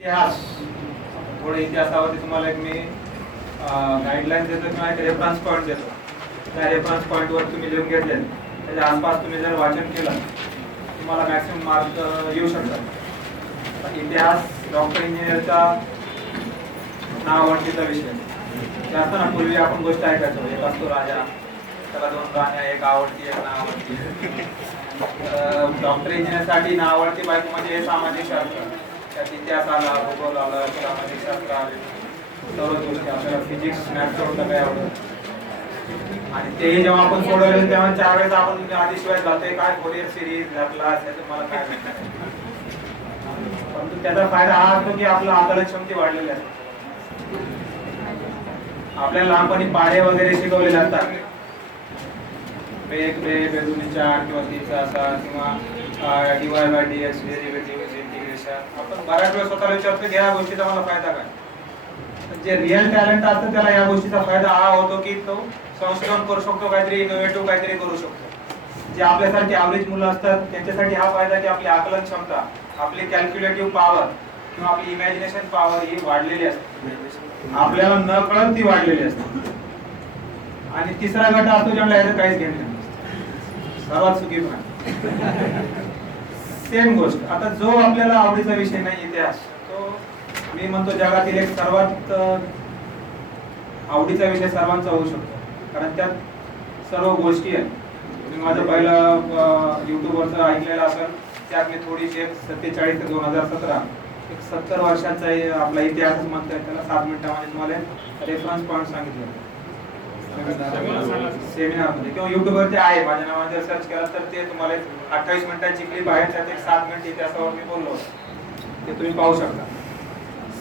इतिहास थोडे इतिहासावरती तुम्हाला एक मी गाईडलाईन देतो किंवा एक रेफरन्स पॉईंट देतो. त्या रेफरन्स पॉईंटवर तुम्ही लिहून घेतले, त्याच्या आसपास तुम्ही जर वाचन केलं तुम्हाला मॅक्सिमम मार्क येऊ शकतात. इतिहास डॉक्टर इंजिनियरचा नाव आवडतीचा विषय जास्त ना. पूर्वी आपण गोष्ट ऐकायचो, एक असतो राजा, त्याला दोन राण्या, एक आवडती एक नाव आवडती. डॉक्टर इंजिनियरसाठी नाव आवडती बायको म्हणजे हे सामाजिक शास्त्र. त्यात इतिहास आला, भूगोल आलं, सामाजिक शास्त्र आले, सर्व गोष्टी. आपल्याला फिजिक्स मॅथ्स सोडलं काय आवडत. आणि तेही जेव्हा आपण सोडवले तेव्हा 4 वेळेस आपण आधीशिवाय जातोय काय कोरियर सिरीज क्लास याचं मला काय माहिती. परंतु त्याचा फायदा हा असतो की आपलं आकलन क्षमता वाढलेली असते. आपल्याला लहानपणी पाढे वगैरे शिकवलेले असतात, वेग बे बेदुनी चार्ट किंवा तीचा असा किंवा D Y by D X derivative integration. आपण बऱ्याच वेळा स्वतःला विचारतो की या गोष्टीचा मला फायदा काय. जे रिअल टॅलेंट असतं त्याला या गोष्टीचा फायदा हा होतो की तो संशोधन करू शकतो, काहीतरी इनोव्हेटिव्ह काहीतरी करू शकतो. जे आपल्यासारखी ॲव्हरेज मुलं असतात त्यांच्यासाठी हा फायदा की आपली आकलन क्षमता, आपली कॅल्क्युलेटिव्ह पॉवर किंवा आपली इमॅजिनेशन पॉवर ही वाढलेली असते, आपल्याला न कळत ती वाढलेली असते. आणि तिसरा गट असतो ज्याला याचं काहीच घेणं नाही, सर्वात सुखी पण. सेम गोष्ट. आता जो आपल्याला आवडीचा विषय नाही इतिहास, तो मी म्हणतो जगातील एक सर्वात आवडीचा विषय सर्वांचा होऊ शकतो, कारण त्यात सर्व गोष्टी आहेत. तुम्ही माझं पहिलं युट्यूबवरचं ऐकलेलं असेल, त्यात मी थोडीशी 47 ते 2017 एक 70 वर्षांचा आपला इतिहास म्हणतोय, त्याला 7 मिनिटांमध्ये तुम्हाला रेफरन्स पॉईंट सांगितलं सेमिनारमध्ये किंवा युट्यूबवरती आहे. माझ्या नावाने जर सर्च केला तर ते तुम्हाला 28 मिनिटांची क्लिप आहे, त्यात एक 7 मिनिट इतिहासावर मी बोललो, ते तुम्ही पाहू शकता.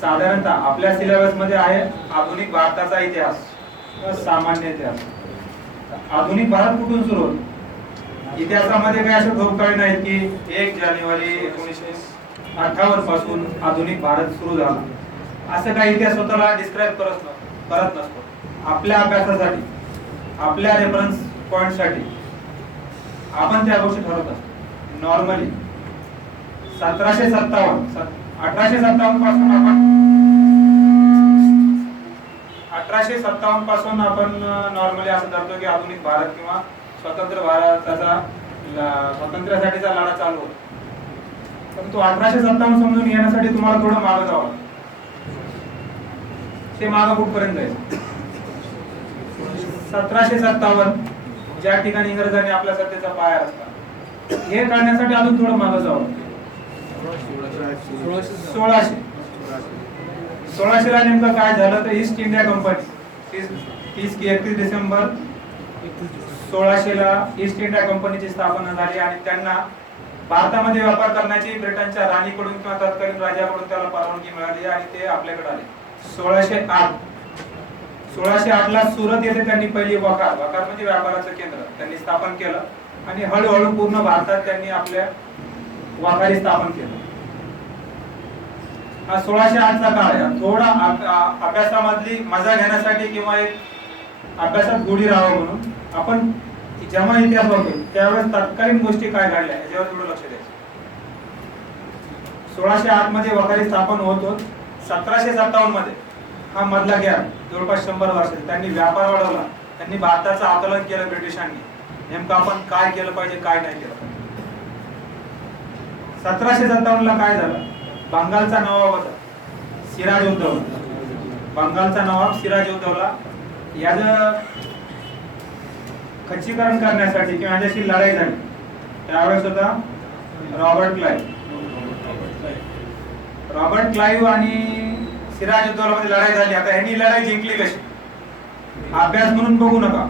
साधारणतः आपल्या सिलेबस मध्ये आहे आधुनिक भारताचा इतिहास, सामान्य इतिहास. आधुनिक भारत कुठून सुरू होतो? इतिहासामध्ये काही असे ठोकताळे नाहीत की 1 जानेवारी 1958 पासून आधुनिक भारत सुरू झाला, असं काही इतिहास स्वतःला डिस्क्राईब करत नसतो. आपल्या अभ्यासासाठी, आपल्या रेफरन्स पॉइंट साठी आपण त्या गोष्टी ठरवत असतो. नॉर्मली 1857 पासून आपण 1857 पासून आपण नॉर्मली असं धरतो की आधुनिक भारत किंवा स्वतंत्र भारताचा स्वातंत्र्यासाठीचा लढा चालू होता. परंतु 1857 समजून घेण्यासाठी तुम्हाला थोडं मागं जावं लागतं. ते मागं कुठपर्यंत जायचं? 1757 ज्या ठिकाणी इंग्रजांनी आपल्या सत्तेचा पाया रचला, हे करण्यासाठी अजून थोडं मागं जावं. 1600 ला नेमकं काय झालं तर ईस्ट इंडिया कंपनी 31 डिसेंबर 1600 ला ईस्ट इंडिया कंपनीची स्थापना झाली आणि त्यांना भारतामध्ये व्यापार करण्याची ब्रिटनच्या राणीकडून किंवा तत्कालीन राजाकडून त्याला परवानगी मिळाली आणि ते आपल्याकडे आले. 1608 ला सुरत येथे त्यांनी पहिली वखार म्हणजे व्यापाराचं केंद्र त्यांनी स्थापन केलं आणि हळूहळू पूर्ण भारतात त्यांनी आपल्या वखारी स्थापन केलं. हा 1608 चा काळ आहे. थोडा अभ्यासामधली मजा घेण्यासाठी किंवा एक अभ्यासात गोडी राहावं म्हणून आपण जेव्हा इतिहास बघतो त्यावेळेस तत्कालीन गोष्टी काय घडल्या याच्यावर थोडं लक्ष द्यायचं. 1608 मध्ये वखारी स्थापन होत होत 1757 मध्ये हा मधला गॅप जवळपास 100 वर्ष त्यांनी व्यापार वाढवला. त्यांनी भारताचं आकलन केलं ब्रिटिशांनी, नेमकं आपण काय केलं पाहिजे काय नाही केलं पाहिजे. 1757 ला काय झालं? बंगालचा नवाब होता सिराज उद दौला. बंगालचा नवाब सिराज उद दौला याचं खच्चीकरण करण्यासाठी किंवा याच्याशी लढाई झाली. त्यावेळेस होता रॉबर्ट क्लाइव्ह आणि सिराज उद दौला मध्ये लढाई झाली. आता ह्यांनी लढाई जिंकली कशी? अभ्यास म्हणून बघू नका.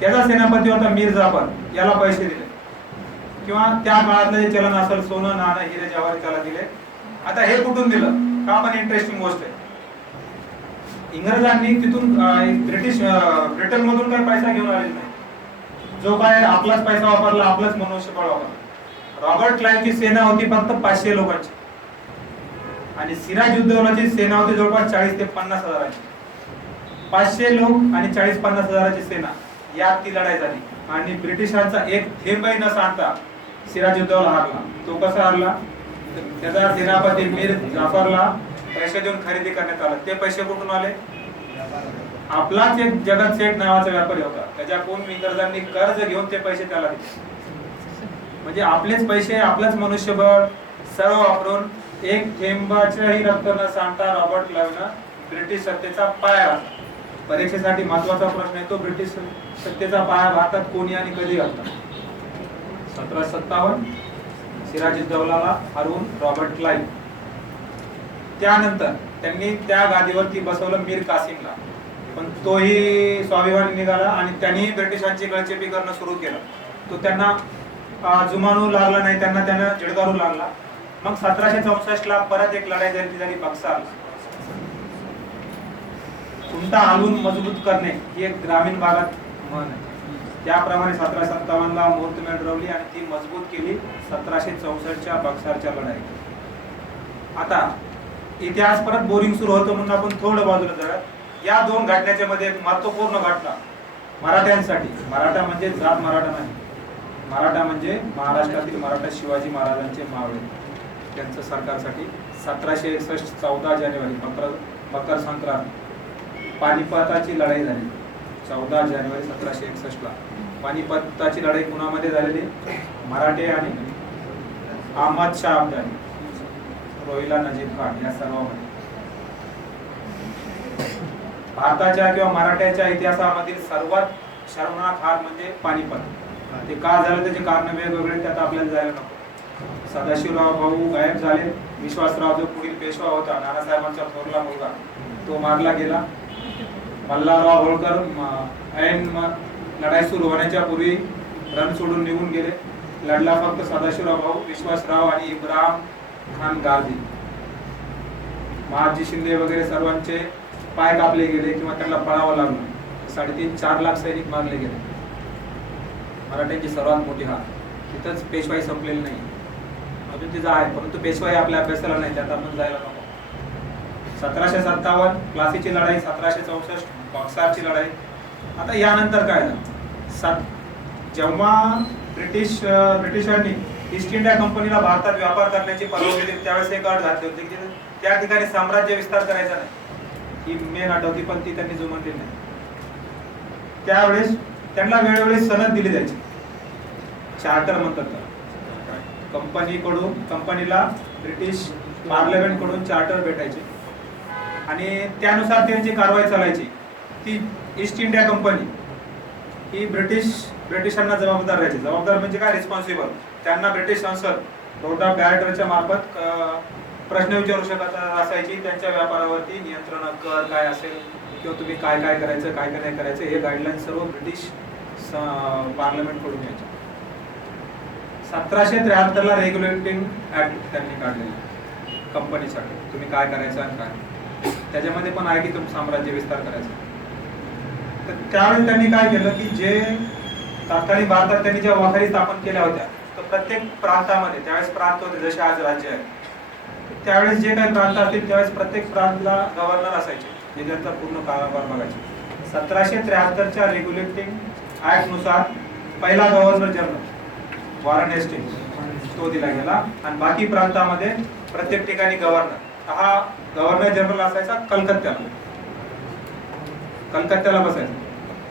त्याचा सेनापती होता मीर जाफर, याला पैसे दिले किंवा त्या काळातलं जे चलन असेल सोनं नाणं हिरे जवाहर त्याला दिले. आता हे कुठून दिलं का? पण इंटरेस्टिंग गोष्ट आहे. इंग्रजांनी तिथून ब्रिटन मधून काही पैसा घेऊन आले नाही. जो काय आपलाच पैसा वापरला, आपलाच मनुष्यबळ वापरला. रॉबर्ट क्लाइव्हची सेना होती फक्त 500 लोकांची आणि सिराज उद दौलाची सेना होती जवळपास 40 ते 50 हजाराची. 500 लोक आणि 40-50 हजाराची सेना, यात ती लढाई झाली आणि ब्रिटिशांचा एक थेंबही न सांगता सिराज उद दौला हारला. तो कसा हारला? त्याचा सेनापती मीर जाफरला पैसे देऊन खरेदी करण्यात आलं. ते पैसे कुठून आले? आपलाच एक जगत सेठ नावाचा व्यापारी होता, त्याच्याकडून इंग्रजांनी कर्ज घेऊन ते पैसे त्याला दिले. म्हणजे आपलेच पैसे, आपलंच मनुष्यबळ सर्व वापरून एक थेंबाच्याही रक्त न सांडता रॉबर्ट क्लाइव्हनं ब्रिटिश सत्तेचा पाया, परीक्षेसाठी महत्वाचा प्रश्न आहे तो, ब्रिटिश सत्तेचा पाया भारतात कोणी आणि कधी घातला? 1757 सिराजुद्दौलाला हरवून रॉबर्ट क्लाइव्ह. त्यानंतर त्यांनी त्या गादीवरती बसवलं मीर कासिमला, पण तोही स्वाभिमानी निघाला आणि त्यांनी ब्रिटिशांची गळचेपी करणं सुरू केलं. तो त्यांना जुमानू लागला नाही, त्यांना चिडकारू लागला. मग 1764 ला परत एक लढाई झाली बक्सार. खुंटा हलवून मजबूत करणे ही एक ग्रामीण भागात म्हण आहे. त्याप्रमाणे 1757 ला मुहूर्तमेढ रवली आणि ती मजबूत केली 1764च्या बक्सारच्या लढाईत. आता इतिहास परत बोरिंग सुरू होतो म्हणून आपण थोडं बाजूला जरा या दोन घटनेच्या मध्ये एक महत्वपूर्ण घटना मराठ्यांसाठी. मराठा म्हणजे जात मराठा नाही, मराठा म्हणजे महाराष्ट्रातील मराठा शिवाजी महाराजांचे मावळे, त्यांचं सरकारसाठी 1761 14 जानेवारी मकर संक्रांत पानिपताची लढाई झाली. 14 जानेवारी 1761 ला पानिपताची लढाई कुणामध्ये झालेली? मराठे आणि अहमद शाह अब्दाली, रोहिला नजीब खान या सर्वांमध्ये. भारताच्या किंवा मराठ्याच्या इतिहासामधील सर्वात शर्मनाक हार म्हणजे पानिपत. ते का झालं त्याचे कारण वेगवेगळे, त्यात आपल्याला जायला नको. सदाशिवराव भाऊ गायब झाले. विश्वासराव जो पुढील पेशवा होता, नानासाहेबांचा थोरला मुलगा, तो मारला गेला. मल्हारराव होळकर ऐन लढाई सुरू होण्याच्या पूर्वी रण सोडून निघून गेले. लढला फक्त सदाशिवराव भाऊ, विश्वासराव आणि इब्राहिम खान गाझी. महाजी शिंदे वगैरे सर्वांचे पाय कापले गेले किंवा त्यांना पळावं लागलं. 3.5-4 लाख सैनिक मारले गेले. मराठ्यांची सर्वात मोठी हार. तिथंच पेशवाई संपलेली नाही, अजून तिचं आहे, परंतु पेशवाई आपल्या अभ्यासाला नाही, त्यात आपण जायला नको. 1757 प्लासीची लढाई, 1764 बक्सारची लढाई. आता यानंतर काय झालं? जेव्हा ब्रिटिशांनी ईस्ट इंडिया कंपनीला भारतात व्यापार करण्याची परवानगी दिली, त्यावेळेस एक अट घातली होती की त्या ठिकाणी साम्राज्य विस्तार करायचा नाही. ही मेन अट होती, पण ती त्यांनी जुमानली नाही. त्यावेळेस त्यांना वेळोवेळी सनद दिली जायची, चार्टर म्हणतात. कंपनीला ब्रिटिश पार्लमेंट कडून चार्टर भेटायचे आणि त्यानुसार त्यांची कारवाई चालायची. ती ईस्ट इंडिया कंपनी ही ब्रिटिशांना जबाबदार राहायची. जबाबदार म्हणजे काय? रिस्पॉन्सिबल. त्यांना ब्रिटिश संसद बोर्ड ऑफ डायरेक्टरच्या मार्फत प्रश्न विचारू शकत असायची. त्यांच्या व्यापारावरती नियंत्रण, कर काय असेल किंवा तुम्ही काय काय करायचं, काय काय नाही करायचं, हे गाईडलाईन सर्व ब्रिटिश पार्लमेंट कडून यायचे. 1773 ला रेग्युलेटिंग ऍक्ट त्यांनी काढलेला कंपनीसाठी, तुम्ही काय करायचं आणि काय. त्याच्यामध्ये पण आहे की तुम्ही साम्राज्य विस्तार करायचा. तर त्यावेळी त्यांनी काय केलं की जे तत्कालीन भारतात त्यांनी ज्या वाखारी स्थापन केल्या होत्या, तर प्रत्येक प्रांतामध्ये, त्यावेळेस प्रांत होते जसे आज राज्य आहे, त्यावेळेस जे काही प्रांत असतील त्यावेळेस प्रत्येक प्रांतला गव्हर्नर असायचे, जे त्यांचा पूर्ण कारभार बघायचे. 1773च्या रेग्युलेटिंग ऍक्ट नुसार पहिला गव्हर्नर जनरल वॉरन हेस्टिंग्स तो दिला गेला आणि बाकी प्रांतामध्ये प्रत्येक ठिकाणी गव्हर्नर. हा गव्हर्नर जनरल असायचा कलकत्त्याला बसायचा.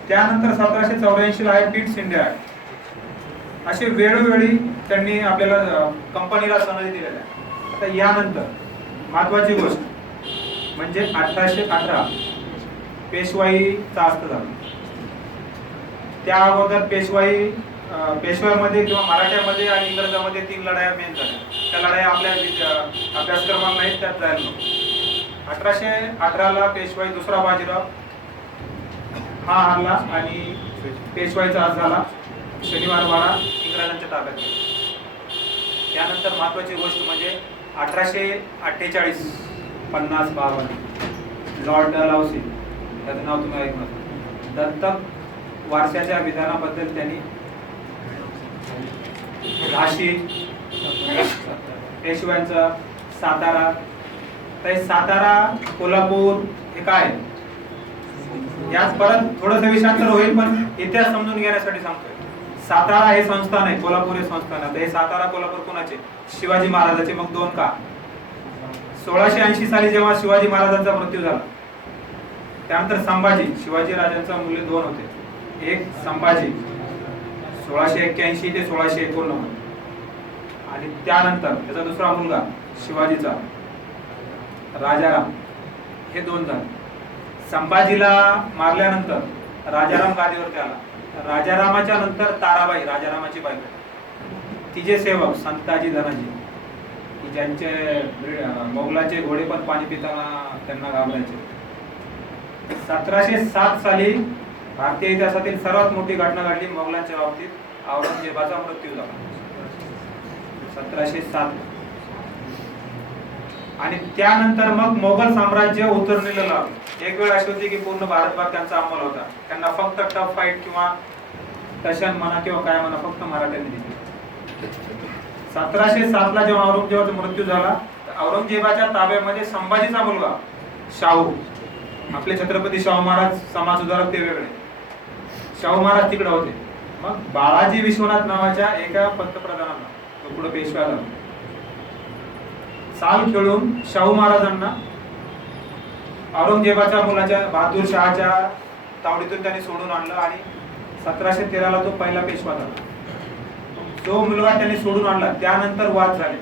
त्यानंतर 1784 ला आहे पिट्स इंडिया ऍक्ट. असे वेळोवेळी त्यांनी आपल्याला कंपनीला सनदी दिलेल्या. आता यानंतर महत्वाची गोष्ट म्हणजे 1818 पेशवाईचा अस्त झाला. त्या अगोदर पेशव्यामध्ये किंवा मराठ्यामध्ये आणि इंग्रजांमध्ये 3 लढाया मेन झाल्या. त्या लढाया आपल्या अभ्यासक्रमात नाहीत, त्यात जायला नको. 1818 ला पेशवाई दुसरा बाजीराव हा हरला आणि पेशवाईचा आज झाला. शनिवार वाडा इंग्रजांच्या ताब्यात. त्यानंतर महत्वाची गोष्ट म्हणजे 1848 50-52 लॉर्ड डलहौसी, त्याचं नाव तुम्ही ऐकलं. दत्तक वारशाच्या विधानाबद्दल त्यांनी झाशी, पेशव्यांचा सातारा, सातारा कोल्हापूर हे काय यात परत थोडंसं विषांतर होईल, पण इतिहास समजून घेण्यासाठी सांगतोय. सातारा हे संस्थान आहे, कोल्हापूर हे संस्थान आहे. हे सातारा कोल्हापूर कोणाचे? शिवाजी महाराजांचे. मग दोन का? 1680 साली जेव्हा शिवाजी महाराजांचा मृत्यू झाला, त्यानंतर संभाजी, शिवाजी राजांचा मुले दोन होते. एक संभाजी 1681 ते 1689, आणि त्यानंतर त्याचा दुसरा मुलगा शिवाजीचा राजाराम. हे दोन झाले. संभाजीला मारल्यानंतर राजाराम गादीवरती आला. राजारामाच्या नंतर ताराबाई, राजारामाची बायको, तिचे सेवक संताजी धनाजी, की ज्यांचे मोगलाचे घोडे पण पाणी पिताना त्यांना घाबरायचे. 1707 साली भारतीय इतिहासातील सर्वात मोठी घटना घडली मोगलांच्या बाबतीत. औरंगजेबाचा मृत्यू झाला 1707. आणि त्यानंतर मग मोगल साम्राज्य उतरलेलं लागलं. एक वेळ अशी होती की पूर्ण भारतभर त्यांचा अंमल होता. त्यांना फक्त टफ फाईट किंवा टशन म्हणा किंवा काय म्हणा फक्त मराठ्यांनी दिली. 1707 ला जेव्हा औरंगजेबाचा मृत्यू झाला, औरंगजेबाच्या ताब्यामध्ये संभाजीचा मुलगा शाहू, आपले छत्रपती शाहू महाराज समाज सुधारक ते वेगळे, शाहू महाराज तिकडे होते. मग बाळाजी विश्वनाथ नावाच्या एका पंतप्रधानांना, तो पुढे पेशवा झाला, चाल खेळून शाहू महाराजांना औरंगजेबाच्या मुलाच्या बहादूर शहाच्या तावडीतून त्यांनी सोडून आणलं आणि 1713 ला तो पहिला पेशवा झाला. तो मुलगा त्यांनी सोडून आणला. त्यानंतर वाद झाले.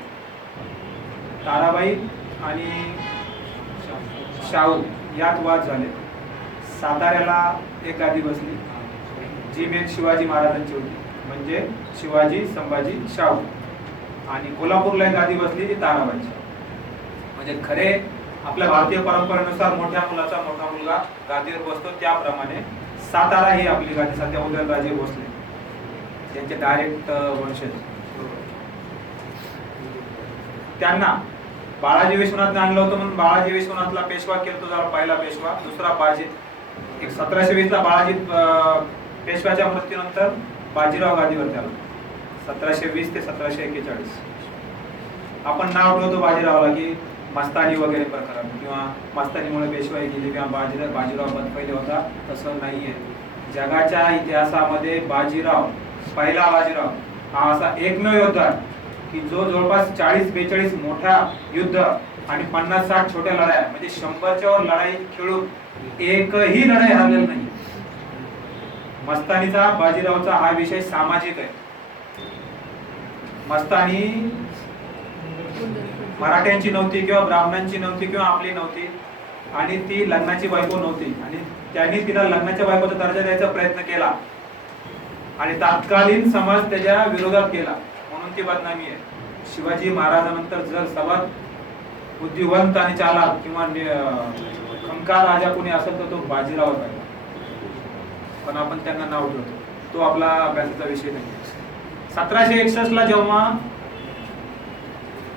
ताराबाई आणि शाहू यात वाद झाले. साताऱ्याला एक गादी बसली जी मेन शिवाजी महाराजांची होती, म्हणजे शिवाजी, संभाजी, शाहू. आणि कोल्हापूरला एक गादी बसली ती ताराबाईची. म्हणजे खरे आपल्या भारतीय परंपरेनुसार मोठ्या मुलाचा मोठा मुलगा गादीवर बसतो, त्याप्रमाणे सातारा ही आपली गादी सध्या उदयनराजे भोसले त्यांचे डायरेक्ट वंशज. त्यांना बाळाजी विश्वनाथने आणलं होतं म्हणून बाळाजी विश्वनाथला पेशवा केला. तो झाला पहिला पेशवा. दुसरा बाजी, एक 1720 ला बाळाजी पेशव्याच्या मृत्यूनंतर बाजीराव गादीवरती आला 1720 ते 1741. आपण नाव ठेवतो बाजीरावला की मस्तानी वगैरे प्रकार किंवा मस्तानीमुळे पेशवाई गेली किंवा बाजीराव पहिले होता. तसं नाहीये. जगाच्या इतिहासामध्ये बाजीराव, पहिला बाजीराव हा असा एकमेव योद्धा की जो जवळपास 40-42 मोठ्या युद्ध आणि 50-60 छोट्या लढाया, म्हणजे 100च्या वर लढाई खेळून एकही लढाई हरलेली नाही. मस्तानीचा, बाजीरावचा हा विषय सामाजिक आहे. मस्तानी मराठ्यांची नव्हती किंवा ब्राह्मणांची नव्हती किंवा आपली नव्हती, आणि ती लग्नाची बायको नव्हती, आणि त्यांनी तिला लग्नाच्या बायकोचा दर्जा द्यायचा प्रयत्न केला आणि तात्कालीन समाज त्याच्या विरोधात केला, म्हणून ती बदनामी आहे. शिवाजी महाराजांनंतर जर सर्वात बुद्धिवंत आणि चालाक किंवा खंकार राजा कोणी असेल तर तो बाजीराव आहे. पण आपण त्यांना नाव ठेवतो, तो आपला अभ्यासाचा विषय नाही. 1761 ला जेव्हा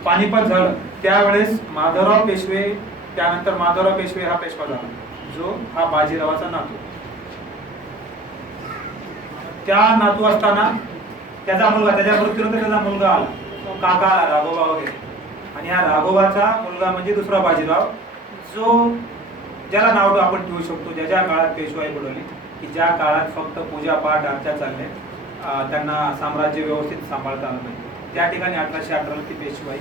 पानिपत झालं त्यावेळेस माधवराव पेशवे, त्यानंतर माधवराव पेशवे हा पेशवा झाला, जो हा बाजीरावाचा नातू. त्या नातू असताना त्याचा मुलगा, त्याच्या मृत्यूनंतर त्याचा मुलगा आला, तो काका आला, राघोबा वगैरे. आणि हा राघोबाचा मुलगा म्हणजे दुसरा बाजीराव, जो ज्याला नाव आपण ठेवू शकतो, ज्याच्या काळात पेशवाई बुडवली, की ज्या काळात फक्त पूजा पाठ अर्चा चालले, त्यांना साम्राज्य व्यवस्थित सांभाळता आलं नाही. त्या ठिकाणी 1818 ती पेशवाई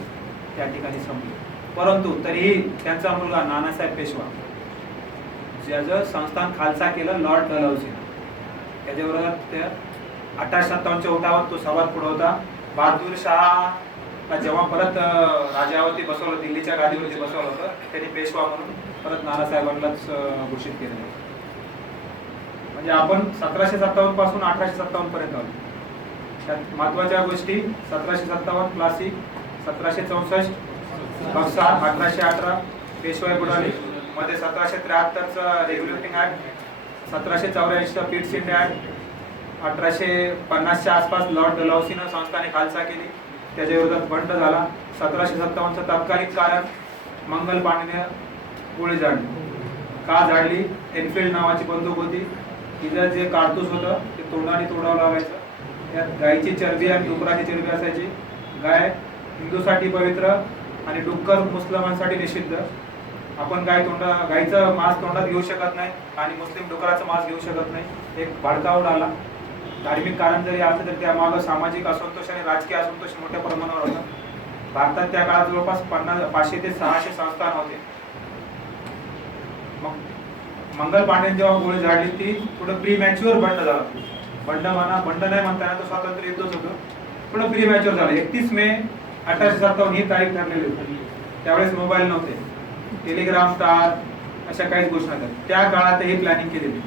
त्या ठिकाणी संपली. परंतु तरीही त्यांचा मुलगा नानासाहेब पेशवा, ज्याचं संस्थान खालसा केलं लॉर्ड डलहौसीने, त्याच्याबरोबर त्या 1857च्या उठावात तो सर्वात पुढे होता. बहादूर शहा जेव्हा परत राजावरती बसवलं, दिल्लीच्या गादीवरती बसवलं होतं, त्यांनी पेशवा म्हणून परत नानासाहेबांनाच घोषित केलं. म्हणजे आपण 1757 पासून 1857 पर्यंत आलो. त्यात महत्वाच्या गोष्टी 1757 प्लासी, 1764 बक्सा, 1818 पेशवाई बुडाली, मध्ये 1773चा रेग्युलेटिंग ऍक्ट, 1784 चा पीट सिंध ऍक्ट, 1850च्या आसपास लॉर्ड डलहौसीनं संस्थाने खालसा केली, त्याच्या विरोधात बंड झाला. 1757चं तात्कालिक कारण मंगल पांडेने गोळी झाडली. का झाडली? एनफिल्ड नावाची बंदूक होती, तिचं जे कारतूस होतं ते तोंडाने तोडावं लागायचं. त्यात गायीची चरबी आणि डुकराची चरबी असायची. गाय हिंदूसाठी पवित्र आणि डुक्कर मुस्लिमांसाठी निषिद्ध. आपण गायीचं मांस तोंडात घेऊ शकत नाही आणि मुस्लिम डुकराचं मांस घेऊ शकत नाही. एक भडका उडाला धार्मिक कारण जरी असलं तरी त्यामागं सामाजिक असंतोष आणि राजकीय असंतोष मोठ्या प्रमाणावर होता. भारतात त्या काळात जवळपास 500 ते 600 संस्थान होते. मग मंगल पांडे जेव्हा गोळी झाडली ती थोडं प्री मॅच्युअर बंड झाला. बंड नाही म्हणता येणार, तो स्वातंत्र्य युद्धच होतं, थोडं प्री मॅच्युअर झालं. 31 मे 1857 ही तारीख ठरलेली होती. त्यावेळेस मोबाईल नव्हते, टेलिग्राम तार अशा काहीच घोषणा झाल्या. त्या काळातही प्लॅनिंग केलेली,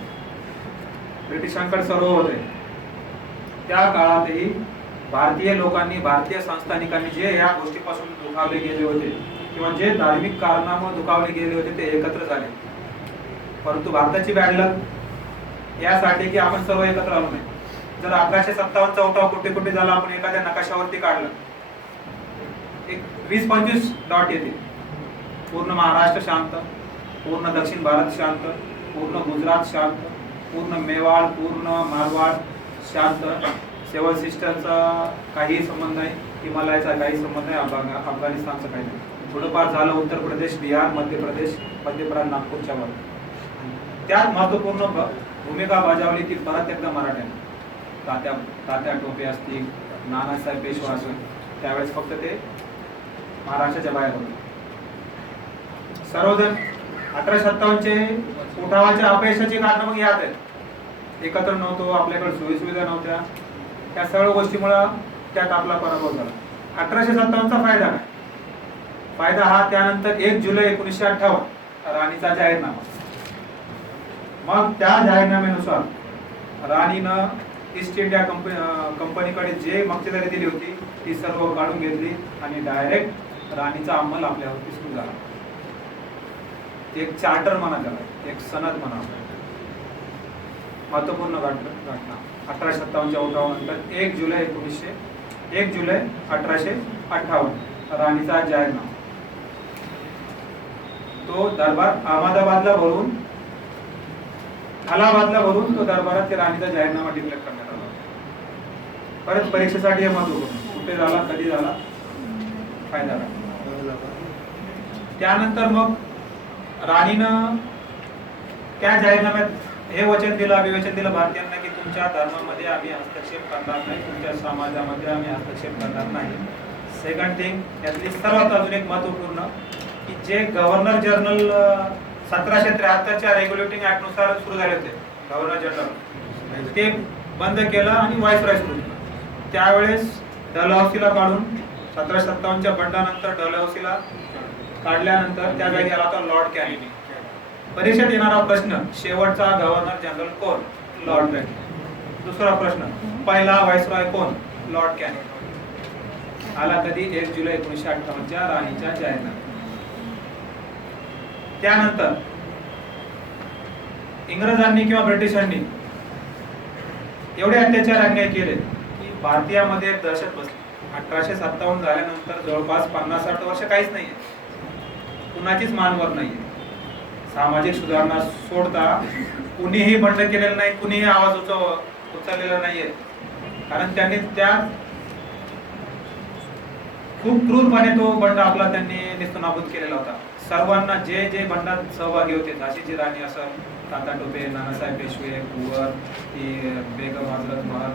ब्रिटिशांकडे सर्व होते. त्या काळातही भारतीय लोकांनी, भारतीय संस्थानिकांनी जे या गोष्टीपासून दुखावले गेले होते किंवा जे धार्मिक कारणामुळे दुखावले गेले होते ते एकत्र झाले. परंतु भारताची बॅड लक यासाठी की आपण सर्व एकत्र आलो नाही. जर 1857चा उठाव कुठे कुठे झाला आपण एखाद्या नकाशावरती काढलं, एक 20-25 डॉट येते. पूर्ण महाराष्ट्र शांत, पूर्ण दक्षिण भारत शांत, पूर्ण गुजरात शांत, पूर्ण मेवाड, पूर्ण मारवाड शांत, सेवन सिस्टरचा काही संबंध नाही, हिमालयाचा काही संबंध नाही, अफगाणिस्तानचा काही नाही. थोडंफार झालं उत्तर प्रदेश, बिहार, मध्य प्रदेश, नागपूरच्या वर. त्यात महत्वपूर्ण भूमिका बजावली ती परत एकदा मराठ्यांनी. तात्या टोपे असतील, नानासाहेब पेशवा असेल, त्यावेळेस फक्त ते महाराष्ट्राच्या बाहेर होते. सर्वजण 1857चे उठावाच्या अपयशाची कारण मग यात आहेत. एकत्र नव्हतो, आपल्याकडे सोयीसुविधा नव्हत्या, त्या सर्व गोष्टीमुळे त्यात आपला पराभव झाला. 1857चा फायदा काय? फायदा हा त्यानंतर 1 जुलै 1958 राणीचा जाहीरनामा. मग त्या जाहीरनाम्यानुसार राणीनं ईस्ट इंडिया कंपनीकडे जे मक्तेदारी दिली होती ती सर्व काढून घेतली आणि डायरेक्ट राणीचा अंमल आपल्यावरती सुरू झाला. एक चार्टर म्हणा त्याला, एक सनद म्हणा. महत्वपूर्ण घटना 1857च्या उठावानंतर 1 जुलै 1858 राणीचा जाहीरनामा. तो दरबार अलाहाबादला भरून तो दरबारात ते राणीचा जाहीरनामा डिक्लेअर करण्यात आला. परत परीक्षेसाठी हे महत्वपूर्ण, कुठे झाला, कधी झाला, फायदा काय. त्यानंतर मग राणीनं त्या जाहीरनाम्यात हे वचन दिलं, अभिवचन दिलं भारतीयांना की तुमच्या धर्मामध्ये आम्ही हस्तक्षेप करणार नाही, तुमच्या समाजामध्ये आम्ही हस्तक्षेप करणार नाही. सेकंड थिंग, यातली सर्वात अजून एक महत्वपूर्ण की जे गव्हर्नर जनरल 1773च्या रेग्युलेटिंग ऍक्ट नुसार सुरू झाले होते, गव्हर्नर जनरल ते बंद केलं आणि व्हाईसरॉय सुरू केलं. त्यावेळेस डलहौसीला काढून 1757च्या बंडानंतर डलहौसीला काढल्यानंतर त्या जागी आला होता लॉर्ड कॅनिंग. परीक्षेत येणारा प्रश्न, शेवटचा गव्हर्नर जनरल कोण? Lord Canning. दुसरा प्रश्न, पहिला व्हाईसरॉय कोण? Lord Canning. आला कधी? 1 जुलै 1958च्या राणीच्या जाहीरनाम्यात. त्यानंतर इंग्रजांनी किंवा ब्रिटिशांनी एवढे अत्याचार अन्याय केले की भारतीयामध्ये दहशत बसली. 1857 झाल्यानंतर जवळपास 50-60 वर्ष काहीच नाहीये, कुणाचीच मानवर नाहीये. सामाजिक सुधारणा सोडता कुणीही बंड केलेलं नाही, कुणीही आवाज उचललेला नाहीये. कारण त्यांनी त्या खूप क्रूरपणे तो बंड आपला त्यांनी नेस्तनाबूत केलेला होता. सर्वांना जे जे बंडात सहभागी होते, झाशीची राणी असेल, तात्या टोपे, नानासाहेब पेशवे, कुवर, ती बेगम हजरत महल,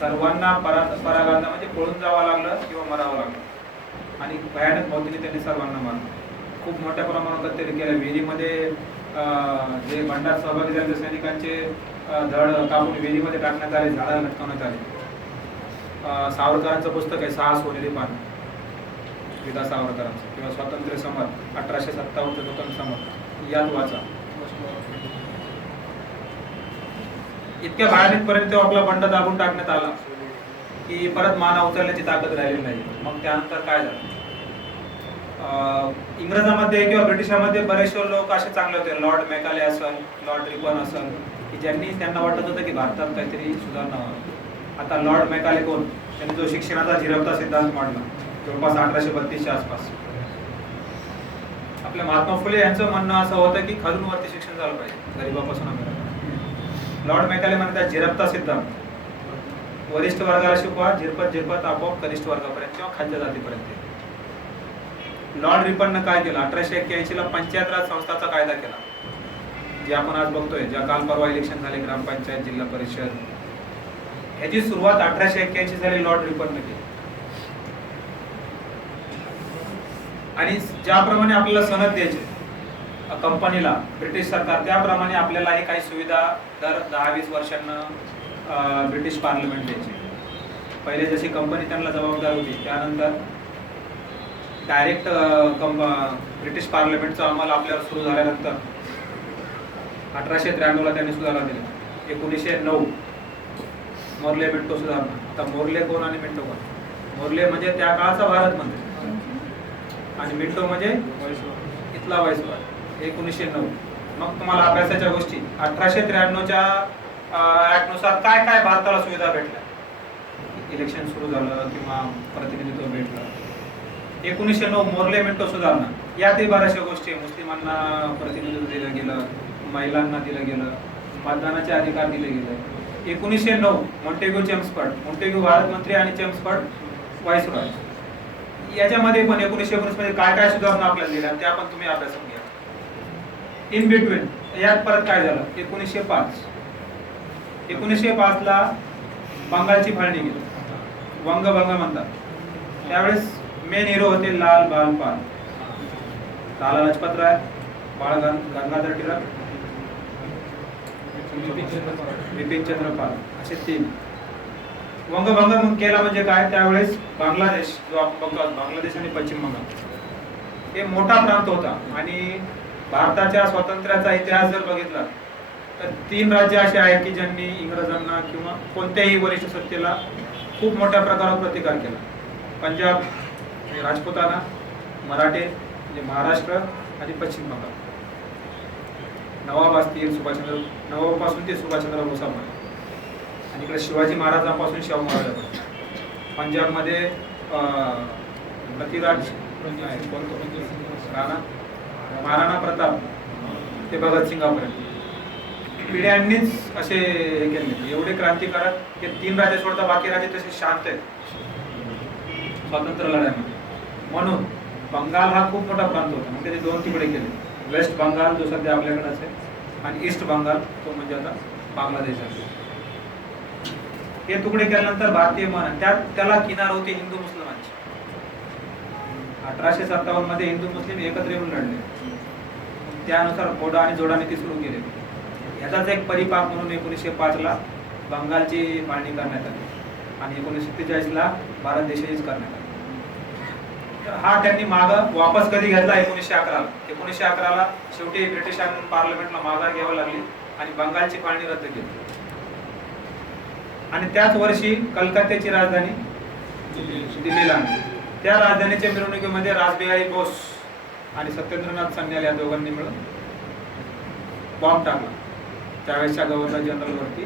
सर्वांना परागंदा म्हणजे पळून जावं लागलं किंवा मरावं लागलं आणि भयानक मौतीने त्यांनी सर्वांना मारलं. खूप मोठ्या प्रमाणात हत्या केल्या. विहिरीमध्ये जे बंडात सहभागी झाले सैनिकांचे धड कापून विहिरीमध्ये टाकण्यात आले, झाडाला लटकवण्यात आले. सावरकरांचं पुस्तक आहे 6 सोनेरी पान, विदा सावरकरांचं, किंवा स्वातंत्र्य समर 1857 स्वतंत्र समर, यात वाचा. इतक्या भयानकपर्यंत आपला बंड दाबून टाकण्यात आला की परत माना उचलण्याची ताकद राहिलेली नाही. मग त्यानंतर काय झालं? इंग्रजांमध्ये किंवा ब्रिटिशांमध्ये बरेचसे लोक असे चांगले होते, लॉर्ड मेकाले असेल, लॉर्ड रिपन असेल, की ज्यांनी त्यांना वाटत होतं की भारतात काहीतरी सुधारणा व्हावी. आता लॉर्ड मेकाले कोण? त्यांनी जो शिक्षणाचा झिरवता सिद्धांत मांडला जवळपास 1832च्या आसपास. आपल्या महात्मा फुले यांचं म्हणणं असं होतं की खालून वरती शिक्षण झालं पाहिजे, गरीबापासून अमेरिका. लॉर्ड मेकाले म्हणतात झिरवता सिद्धांत, वरिष्ठ वर्गाला शिकवा, झिरपत आपोआप कनिष्ठ वर्गापर्यंत किंवा खालच्या जातीपर्यंत. लॉर्ड रिपननं काय केलं? 1881 ला पंचायत राज संस्थाचा कायदा केला, जे आपण आज बघतोय, ज्या काल परवा इलेक्शन झाले, ग्रामपंचायत, जिल्हा परिषद, ह्याची सुरुवात 1881 झाली लॉर्ड रिपनने केली. आणि ज्याप्रमाणे आपल्याला सनद द्यायचे कंपनीला ब्रिटिश सरकार, त्याप्रमाणे आपल्याला हे काही सुविधा दर 10-20 वर्षांना ब्रिटिश पार्लमेंट द्यायचे. पहिले जशी कंपनी त्यांना जबाबदार होती, त्यानंतर डायरेक्ट ब्रिटिश पार्लमेंटचा अंमल आपल्याला सुरू झाल्यानंतर 1893 ला त्यांनी सुधारणा दिल्या. 1909 मोर्ले मिंटो सुधारणा. आता मोर्ले कोण आणि मिंटो कोण? मोर्ले म्हणजे त्या काळाचा भारत मंत्री आणि मिंटो म्हणजे इथला व्हाईसरॉय. 1909. मग तुम्हाला अभ्यासाच्या गोष्टी 1893च्या ऍक्ट नुसार काय काय भारताला सुविधा भेटल्या. इलेक्शन सुरू झालं किंवा प्रतिनिधित्व भेटलं. 1909 मोर्ले मिंटो सुधारणा, यातही बऱ्याचशा गोष्टी, मुस्लिमांना प्रतिनिधित्व दिलं गेलं, महिलांना दिलं गेलं, मतदानाचे अधिकार दिले गेले. 1909 मॉन्टेग्यू चेम्सफर्ड, मॉन्टेग्यू भारत मंत्री आणि चेम्सफर्ड व्हाईसरॉय. याच्यामध्ये पण 1919 मध्ये काय काय सुधारणा आपल्याला दिल्या त्या पण तुम्ही अभ्यासून घ्या. इन बिटवीन यात परत काय झालं. 1905 ला बंगालची फाळणी गेली, वंगभंग म्हणतात. त्यावेळेस मेन हिरो होते लाल बाल पाल, लाला लजपत राय, बाळ गंगाधर टिळक, बिपिन चंद्र पाल, असे 3. वंगभंग केला म्हणजे काय, त्यावेळेस बांगलादेश जो आपण बघतो, बांगलादेश आणि पश्चिम बंगाल हे मोठा प्रांत होता. आणि भारताच्या स्वातंत्र्याचा इतिहास जर बघितला तर 3 राज्य असे आहेत की ज्यांनी इंग्रजांना किंवा कोणत्याही वरिष्ठ सत्तेला खूप मोठ्या प्रकारात प्रतिकार केला. पंजाब राजपुताना, मराठे म्हणजे महाराष्ट्र आणि पश्चिम बंगाल. नवाब असतील, सुभाषचंद्र, नवाबापासून ते सुभाषचंद्र बोसापर्यंत, आणि इकडे शिवाजी महाराजांपासून शाहू महाराजांपर्यंत. पंजाबमध्ये पृथ्वीराज राणा, महाराणा प्रताप ते भगतसिंगापर्यंत पिढ्यांनीच असे हे केले. एवढे क्रांतिकारक हे 3 राज्य सोडता बाकी राज्य तसे शांत आहेत स्वातंत्र्य लढ्यामध्ये. म्हणून बंगाल हा खूप मोठा प्रांत होता. मग त्याचे 2 तुकडे केले. वेस्ट बंगाल जो सध्या आपल्याकडे असेल आणि ईस्ट बंगाल तो म्हणजे आता बांगलादेशात. हे तुकडे केल्यानंतर भारतीय मन त्याला किनार होती हिंदू मुस्लिमांची. 1857 मध्ये हिंदू मुस्लिम एकत्र येऊन लढले. त्यानुसार बोडा आणि जोडा नीती सुरू केली. याचाच एक परिपाक म्हणून 1905 ला बंगालची फाळणी करण्यात आली आणि 1947 ला भारत देशाचीच करण्यात आली. हा त्यांनी माग वापस कधी घेतला 1911 ला शेवटी ब्रिटिशांनी पार्लमेंटला माघार घ्यावी लागली आणि बंगालची फाळणी रद्द केली. आणि त्याच वर्षी कलकत्त्याची राजधानी दिल्लीला आणली. त्या राजधानीच्या मिरवणुकीमध्ये रासबिहारी बोस आणि सत्येंद्रनाथ सन्याल या दोघांनी मिळून बॉम्ब टाकला. त्यावेळेसच्या गव्हर्नर जनरल वरती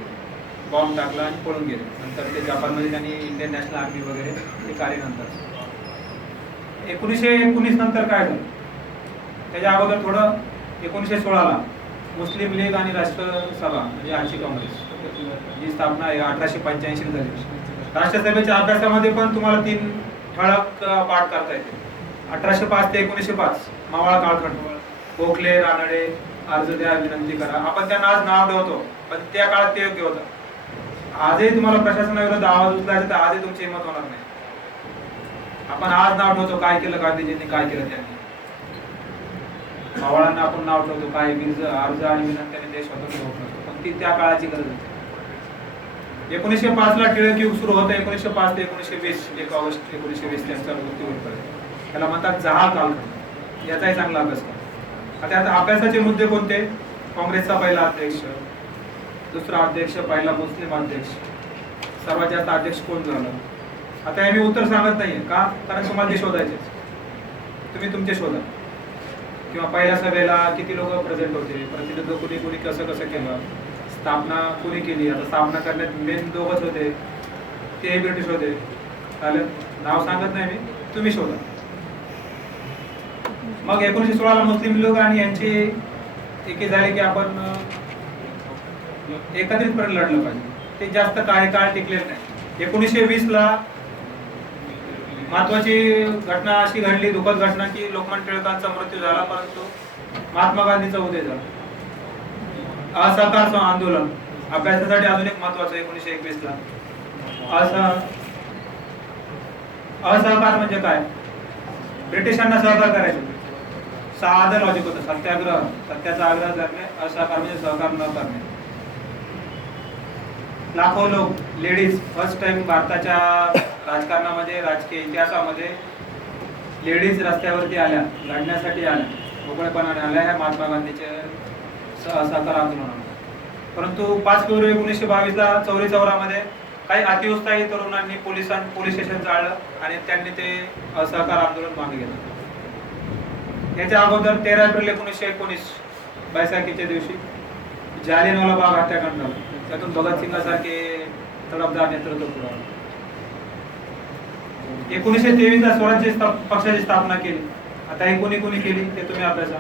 बॉम्ब टाकला आणि पळून गेले. नंतर ते जपानमध्ये त्यांनी इंडियन नॅशनल आर्मी वगैरे ते कार्य. नंतर 1919 नंतर काय झालं, त्याच्या अगोदर थोडं 1916 ला मुस्लिम लीग आणि राष्ट्रसभा म्हणजे आजची काँग्रेस जी स्थापना आहे 1885 झाली. राष्ट्रसभेच्या अभ्यासामध्ये पण तुम्हाला 3 ठळक पाठ करता येते. 1805 ते 1905 मावळा काळखंड, गोखले, रानडे, अर्ज द्या, विनंती करा. आपण त्यांना आज नाव ठेवतो पण त्या काळात ते योग्य होतं. आजही तुम्हाला प्रशासनाविरुद्ध आवाज उचलायचा तर आजही तुमची हिंमत होणार नाही. आपण आज नाव ठेवतो काय केलं गांधीजींनी, काय केलं त्यांनी. मावळांना आपण नाव ठेवतो काय अर्ज आणि विनंत्याने देश स्वतंत्र होत नसतो, पण ती त्या काळाची गरज होती. 1905 ला टिळक युग सुरू होतं. 1905 ते 1920 1 ऑगस्ट 1920 त्यांचा मृत्यू होईपर्यंत त्याला म्हणतात जहाल कालखंड. याचाही चांगला अभ्यास करा. आता अभ्यासाचे मुद्दे कोणते. काँग्रेसचा पहिला अध्यक्ष, दुसरा अध्यक्ष, पहिला मुस्लिम अध्यक्ष, सर्वात जास्त अध्यक्ष कोण झालं. आता हे मी उत्तर सांगत नाहीये का, कारण तुम्हाला ते शोधायचे, तुम्ही तुमचे शोधा. किंवा पहिल्या सभेला किती लोक प्रेझेंट होते, प्रतिनिधित्व कुणी कुणी कसं कसं केलं, स्थापना कुणी केली. आता स्थापना करण्यात मेन 2च होते, ते ब्रिटिश होते. चालेल, नाव सांगत नाही मी, तुम्ही शोधा. मग 1916 ला मुस्लिम लोक आणि यांची एकी झाली की आपण एकत्रितपणे लढलं पाहिजे. ते जास्त काळ टिकलेलं नाही. 1920 ला महत्वाची घटना अशी घडली, दुःखद घटना, की लोकमान्य टिळकांचा मृत्यू झाला, परंतु महात्मा गांधीचा उदय झाला. असहकार आंदोलन अभ्यासासाठी अजून एक महत्वाचं 1921 ला असहकार म्हणजे काय? ब्रिटिशांना सहकार करायचं. साधं लॉजिक होतं. सत्याग्रह, सत्याचा आग्रह करणे. असहकार म्हणजे सहकार न करणे. लाखो लोक, लेडीज, फर्स्ट टाइम भारताच्या राजकारणामध्ये, राजकीय इतिहासामध्ये लेडीज रस्त्यावरती आल्या, लढण्यासाठी आल्या, मोकळेपणाने आल्या ह्या महात्मा गांधीचे असहकार आंदोलनामध्ये. परंतु 5 फेब्रुवारी 1922ला चौरी चौरामध्ये काही अतिउत्साही तरुणांनी पोलीस स्टेशन जाळलं आणि त्यांनी ते असहकार आंदोलन मागे घेतलं. याच्या अगोदर 13 एप्रिल 1919 बैसाखीच्या दिवशी जालियनवाला बाग हत्याकांड झालं. त्यातून भगतसिंगासारखे तडफदार नेतृत्व पुढारलं. 1923ला स्वराज्य पक्षाची स्थापना केली. आता ही कोणी केली ते तुम्ही अभ्यासा.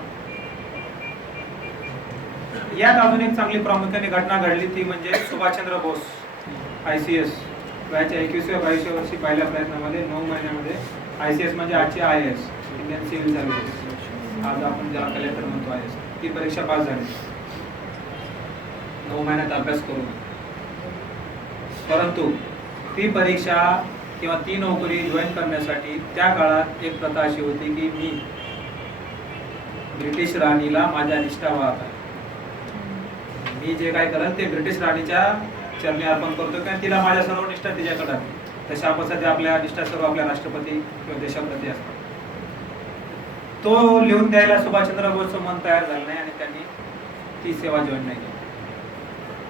यात अजून एक चांगली प्रामुख्याने घटना घडली, ती म्हणजे सुभाषचंद्र बोस ICS वयाच्या 21व्या-22व्या वर्षी पहिल्या प्रयत्नामध्ये 9 महिन्यामध्ये ICS म्हणजे आजची IAS, इंडियन सिव्हिल सर्व्हिसेस, आज आपण ज्याला कलेक्टर म्हणतो IAS, ती परीक्षा पास झाली 9 महिन्यात अभ्यास करून. परंतु ती परीक्षा किंवा ती नोकरी जॉईन करण्यासाठी त्या काळात एक प्रथा अशी होती की मी ब्रिटिश राणीला माझ्या निष्ठा वाहत आहे. मी जे काय करेल ते ब्रिटिश राणीच्या चरणी अर्पण करतो किंवा तिला माझ्या सर्व निष्ठा तिच्याकडे आहे. तशा पद्धतीने आपल्या निष्ठा सर्व आपल्या राष्ट्रपती किंवा देशाप्रती असतात. तो लिहून द्यायला सुभाषचंद्र बोसचं मन तयार झालं नाही आणि त्यांनी ती सेवा जॉईन नाही केली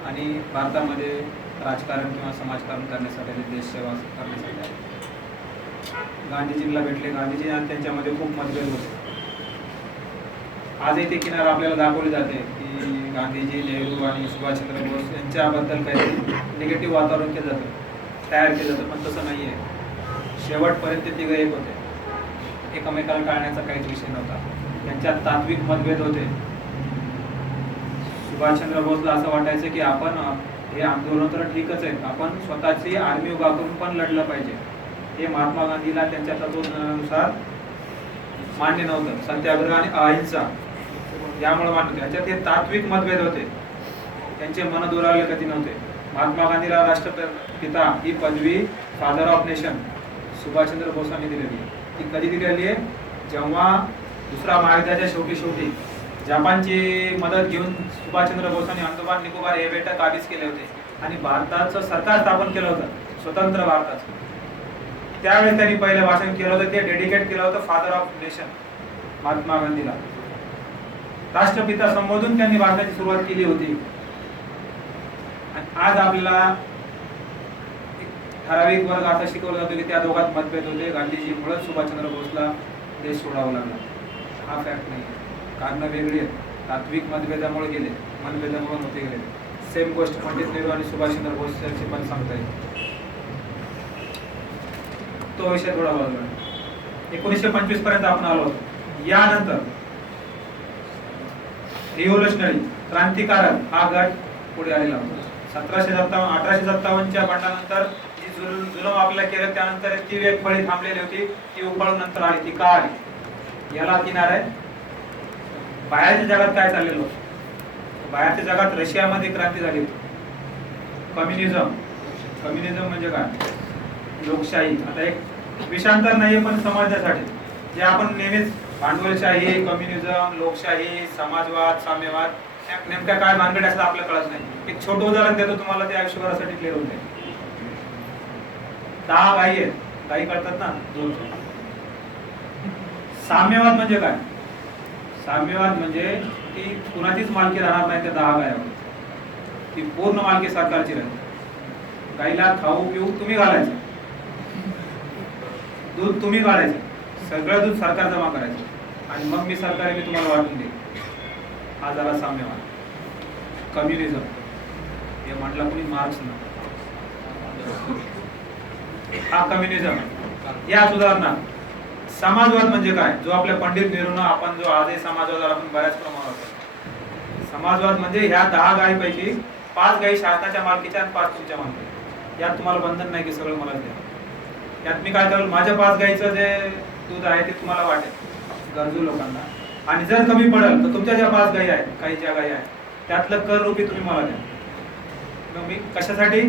आणि भारतामध्ये राजकारण किंवा समाजकारण करण्यासाठी, देश सेवा करण्यासाठी आले. गांधीजींना भेटले. गांधीजी आणि त्यांच्यामध्ये खूप मतभेद होते. आजही ते किनार आपल्याला दाखवले जाते की गांधीजी, नेहरू आणि सुभाषचंद्र बोस यांच्याबद्दल काही निगेटिव्ह वातावरण केलं जातं, तयार केलं जातं, पण तसं नाही आहे. शेवटपर्यंत ते तिघं एक होते. एकमेकाला टाळण्याचा काहीच विषय नव्हता. त्यांच्यात तात्विक मतभेद होते. सुभाषचंद्र बोसला असं वाटायचं की आपण हे आंदोलन तर ठीकच आहे, आपण स्वतःची आर्मी उभा करून पण लढलं पाहिजे. हे महात्मा गांधीला त्यांच्या तत्त्वानुसार मान्य नव्हतं. सत्याग्रह आणि अहिंसा यामुळे मान्य होते. याच्यात हे तात्विक मतभेद होते. त्यांचे मन दुरावले कधी नव्हते. महात्मा गांधीला राष्ट्रपिता ही पदवी, फादर ऑफ नेशन, सुभाषचंद्र बोसांनी दिलेली आहे. ती कधी दिलेली आहे? जेव्हा दुसरा महायुद्धाच्या शेवटी जपानची मदत घेऊन सुभाषचंद्र बोसांनी अंदमान निकोबार हे बेट काबीज केले होते आणि भारताचं सरकार स्थापन केलं होतं, स्वतंत्र भारताचं. त्यावेळेस त्यांनी पहिलं भाषण केलं होतं, ते डेडिकेट केलं होतं फादर ऑफ नेशन महात्मा गांधीला. राष्ट्रपिता संबोधून त्यांनी भाषणाची सुरुवात केली होती. आणि आज आपल्याला ठराविक वर्ग असा शिकवला जातो की त्या दोघात मतभेद होते. गांधीजीमुळे सुभाषचंद्र बोसला देश सोडावा लागला. हा फॅक्ट नाही. कारण वेगळी आहेत. तात्विक मतभेदामुळे गेले, मतभेदामुळे नव्हते गेले. सेम गोष्ट पंडित नेहरू आणि सुभाषचंद्र बोस यांची पण सांगता येईल. तो विषय थोडा बाजूला. 1925 पर्यंत आपण आलो होतो. यानंतर रिव्होल्युशनरी, क्रांतिकारक हा गट पुढे आलेला होता. 1857च्या बंडानंतर जी जुलम आपल्याला केलं, त्यानंतर ती एक फळी थांबलेली होती, ती उफाळून नंतर आली. ती का आली? याला किनार आहे. बाहेरच्या जगात काय चाललेलं होतं? बाहेरच्या जगात रशियामध्ये क्रांती झाली होती. कम्युनिझम म्हणजे काय? लोकशाही. आता एक विषांतर नाहीये, पण समाजासाठी जे आपण नेहमीच भांडवलशाही, कम्युनिझम, लोकशाही, समाजवाद, साम्यवाद नेमक्या काय भानगड असं आपल्याला कळत नाही. एक छोटं उदाहरण देतो तुम्हाला, ते आयुष्यभरासाठी क्लिअर होते. 10 गायी आहेत. गायी कळतात ना? दोन. साम्यवाद म्हणजे काय? साम्यवाद म्हणजे ती कुणाचीच मालकी राहणार नाही त्या 10 गायांवर. ती पूर्ण मालकी सरकारची राहते. गाईला खाऊ पिऊ तुम्ही घालायचं, दूध तुम्ही काढायचं, सगळं दूध सरकार जमा करायचं आणि मग मी तुम्हाला वाटून देईन. हा झाला साम्यवाद. कम्युनिझम हे म्हटलं कोणी, मार्क्स ना. हा कम्युनिझम. याच उदाहरणार्थ समाजवाद म्हणजे काय? जो आपल्या पंडित नेहरूंना आपण जो आजही समाजवादाला आपण बऱ्याच प्रमाणात, समाजवाद म्हणजे ह्या 10 गायीपैकी 5 गायी शासनाच्या मालकीच्या आणि 5 तुमच्या मालकीच्या. यात तुम्हाला बंधन नाही की सगळं मला द्या. यात मी काय करेल, माझ्या 5 गायीचं जे दूध आहे ते तुम्हाला वाटेल गरजू लोकांना, आणि जर कमी पडेल तर तुमच्या ज्या 5 गायी आहेत, काही ज्या गायी आहेत, त्यातलं कर रूपी तुम्ही मला द्या. मग मी कशासाठी?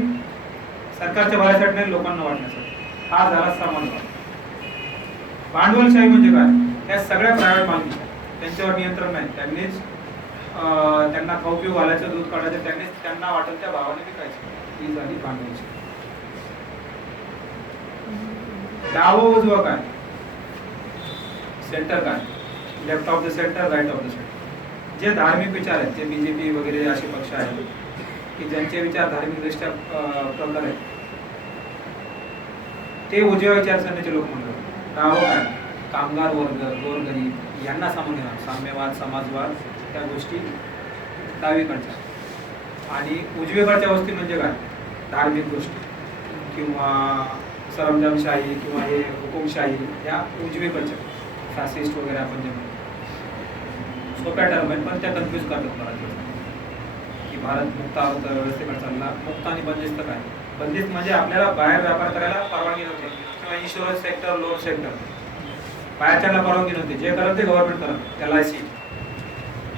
सरकारच्या भल्यासाठी नाही, लोकांना वाटण्यासाठी. हा झाला समाजवाद. भांडवलशाही म्हणजे काय? या सगळ्या प्रायव्हेट मालकी, त्यांच्यावर नियंत्रण नाही, त्यांनीच त्यांना खाऊ पिऊ घालायचं, दूध काढायचं, त्यांनीच त्यांना वाटेल त्या भावाने विकायचं. ही झाली भांडवलशाही. डावं उजवं काय? सेंटर काय? Left of the centre, right of the centre. जे धार्मिक विचार आहेत, जे बीजेपी वगैरे असे पक्ष आहेत की ज्यांचे विचार धार्मिकदृष्ट्या प्रखर आहेत, ते उजव्या विचारसरणीचे लोक म्हणतात. डावं काय? कामगार वर्ग, गोरगरीब यांना सामोरे घेणार, साम्यवाद, समाजवाद, त्या गोष्टी डावीकडच्या. आणि उजवीकडच्या गोष्टी म्हणजे काय? धार्मिक गोष्टी किंवा सरंजामशाही किंवा हे हुकुमशाही, या उजवीकडच्या, फॅसिस्ट वगैरे आपण जे म्हणतो. सोप्या टर्म आहेत पण त्या कन्फ्यूज करतात मला की भारत मुक्त व्यवस्थेकडे चालला. मुक्त आणि बंदिस्त काय? बंदिस्त म्हणजे आपल्याला बाहेर व्यापार करायला परवानगी नव्हती, किंवा इन्शुरन्स सेक्टर, लोन सेक्टर, बाहेरच्याला परवानगी नव्हती. जे करत ते गव्हर्नमेंट करत. LIC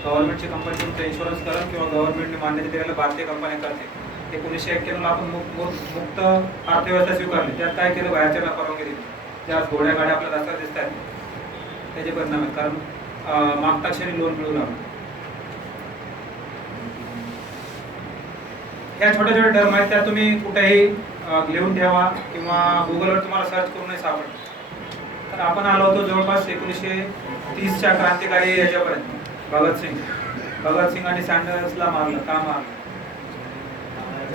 गव्हर्नमेंटची कंपनी तुमचं इन्शुरन्स करत किंवा गव्हर्नमेंटने मान्यता दिलेलं भारतीय कंपनी करते. 1991 आपण मुक्त अर्थव्यवस्था स्वीकारली. त्यात काय केलं? बाहेरच्याला परवानगी दिली. ज्या घोड्या गाड्या आपल्या रस्त्यात दिसत आहेत त्याचे परिणाम आहेत, कारण मागता क्षणी लोन मिळू लागलं. ह्या छोट्या छोट्या टर्म आहेत, त्या तुम्ही कुठेही लिहून ठेवा किंवा गुगलवर तुम्हाला सर्च करूनही सापडतं. तर आपण आलो होतो जवळपास 1930च्या क्रांतिकारी याच्यापर्यंत. भगत सिंग आणि सँडर्सला मारलं. का मारलं?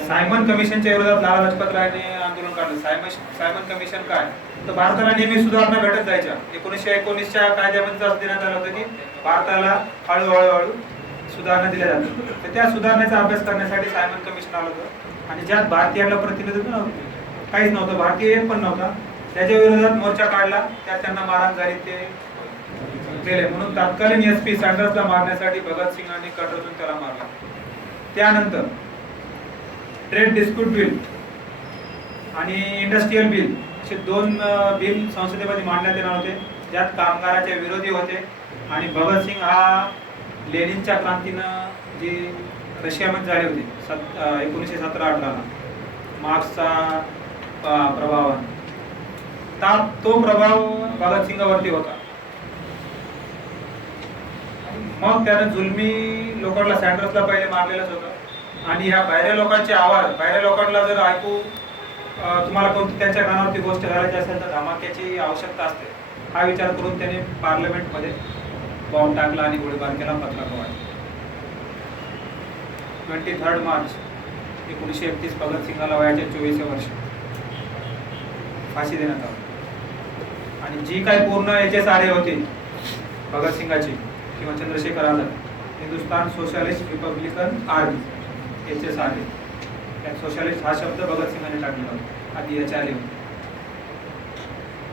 सायमन कमिशनच्या विरोधात लाला लजपत रायने आंदोलन काढलं. सायमन कमिशन काय? तर भारताला नेहमी सुधारणा घडत जायच्या. 1919च्या कायद्यामध्ये असं देण्यात आलं होतं की भारताला हळूहळू सुधारणा दिल्या जातात. तर त्या सुधारणेचा अभ्यास करण्यासाठी सायमन कमिशन आलं होतं, आणि ज्यात भारतीयांना प्रतिनिधित्व नव्हतं, काहीच नव्हतं, भारतीय एक पण नव्हता. त्याच्या विरोधात मोर्चा काढला, त्यात त्यांना मारहाण झाली, ते गेले. म्हणून तत्कालीन SP सँडर्सला मारण्यासाठी भगतसिंगांनी कट रचून त्याला मारला. त्यानंतर ट्रेड डिस्प्यूट बिल आणि इंडस्ट्रियल बिल असे 2 बिल संसदेमध्ये मांडण्यात येणार होते, ज्यात कामगाराच्या विरोधी होते. आणि भगतसिंग हा लेनिनच्या क्रांतीनं जी रशियामध्ये झाली होती 1917-18ला, मार्क्सचा प्रभाव, तो प्रभाव भगतसिंगावरती होता. मग त्यानं जुलमी लोकांना, सँडर्सला पहिले मारलेलंच होतं. आणि ह्या बाहेर लोकांचे आवाज, बाहेर लोकांना जर ऐकू तुम्हाला कोणती त्यांच्या कानावरती गोष्ट घालायची असेल तर धमाक्याची आवश्यकता असते. हा विचार करून त्याने पार्लमेंटमध्ये बॉम्ब टाकला आणि गोळीबार केला, पत्रक वाढला. 23 मार्च 1931 भगतसिंगाला वयाच्या 24 वर्ष फाशी देण्यात आली. आणि जी काही पूर्ण HSRA होती भगतसिंगाची किंवा Chandrashekhar Azad, Hindustan socialist Republican army, HSRA, त्यात सोशलिस्ट हा शब्द भगतसिंगाने टाकलेला होता. आधी HRA होता.